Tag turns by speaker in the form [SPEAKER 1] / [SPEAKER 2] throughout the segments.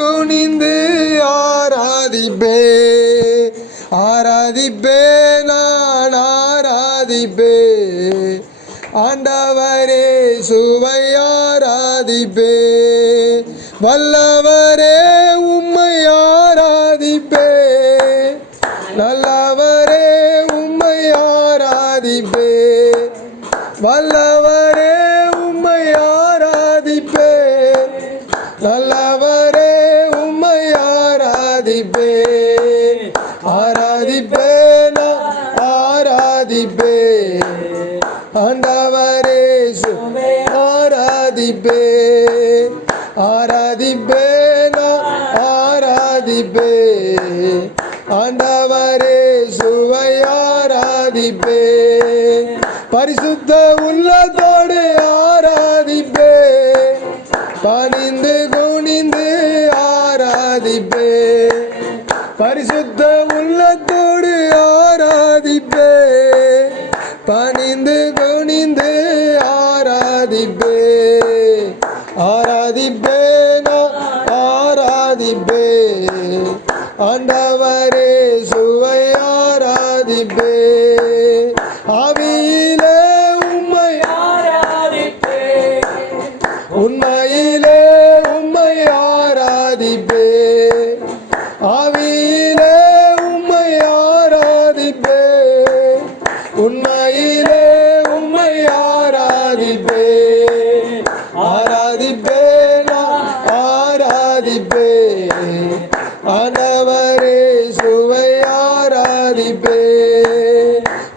[SPEAKER 1] குனிந்து ஆராதிப்பே. ஆராதிப்பே நான் ஆராதிப்பே. ஆண்டவரே சுவை ஆராதிப்பே. வல்லவரே உம்மை ஆராதிப்பே. நல்லவரே உம்மை ஆராதிப்பே. வல்லவரே ஆராதிப்பே ஆராதிப்பே நான் ஆராதிப்பே. ஆண்டவரே ஆராதிப்பே ஆராதிப்பே நான் ஆராதிப்பே. ஆண்டவரே சுவை ஆராதிப்பே. பரிசுத்த உள்ளத்தோடு ஆராதிப்பே. பணிந்து குனிந்து பரிசுத்த உள்ளத்தோடு ஆராதிப்பே. பணிந்து குனிந்து ஆராதிப்பே. ஆராதிப்பே நான் ஆராதிப்பே. ஆண்டவரே சுவை ஆராதிப்பே. ஆவி ஆவியிலே உம்மை ஆராதிப்பே உண்மையிலே உம்மை ஆராதிப்பே ஆராதிப்பே நான் ஆராதிப்பே ஆண்டவரே சுவை ஆராதிப்பே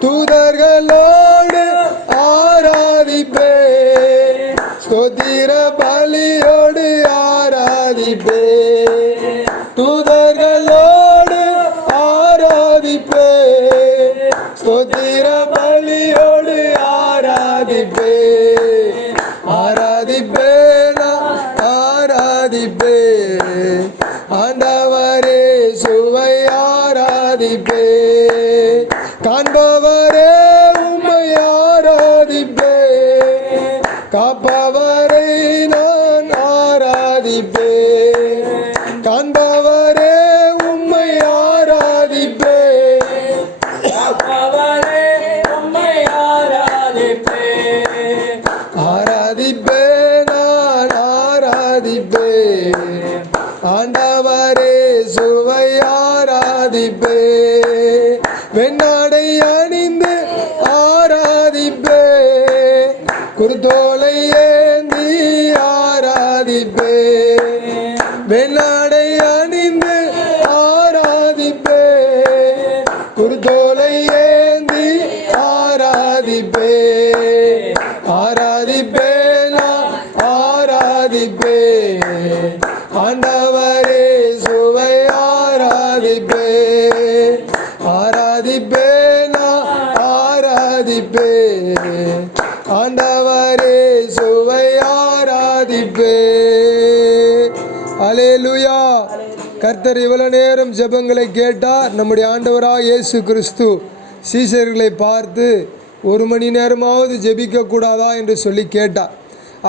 [SPEAKER 1] தூதர்களோடு ஆராதிப்பே ஸ்தோத்திர பலியோடு ஆராதிப்பே ஸ்தோத்திர பலியோடு ஆராதிப்பே. ஆராதிப்பே ஆராதிப்பே. ஆண்டவரே சுவை ஆராதிப்பே. காண்பவரே உம்மை ஆராதிப்பே. காப்பவரை நான் ஆராதிப்பே. ஆராதிப்பே நான் ஆராதிப்பே. ஆண்டவரே சுவை ஆராதிப்பே. வெண்ணாடை அணிந்து ஆராதிப்பே. குருதோலை ஏந்தி ஆராதிப்பே. ஆராதிப்பே. ஆண்டவரே சுவை ஆராதிப்பே. ஆராதிப்பே நான் ஆராதிப்பே. ஆண்டவரே சுவை ஆராதிப்பே. அலேலுயா கர்த்தர் இவ்வளவு நேரம் ஜெபங்களை கேட்டார். நம்முடைய ஆண்டவராக இயேசு கிறிஸ்து சீசர்களை பார்த்து ஒரு மணி நேரமாவது ஜெபிக்க கூடாதா என்று சொல்லி கேட்டார்.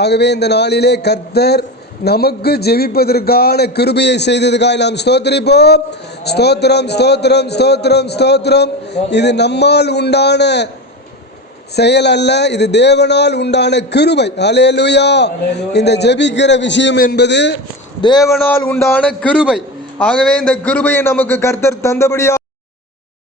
[SPEAKER 1] ஆகவே இந்த நாளிலே கர்த்தர் நமக்கு ஜெபிப்பதற்கான கிருபையை செய்ததுக்காக நாம் ஸ்தோத்திரிப்போம். ஸ்தோத்திரம் ஸ்தோத்திரம் ஸ்தோத்திரம் ஸ்தோத்திரம். இது நம்மால் உண்டான செயல் அல்ல இது தேவனால் உண்டான கிருபை. அலேலுயா இந்த ஜெபிக்கிற விஷயம் என்பது தேவனால் உண்டான கிருபை. ஆகவே இந்த கிருபையை நமக்கு கர்த்தர் தந்தபடியா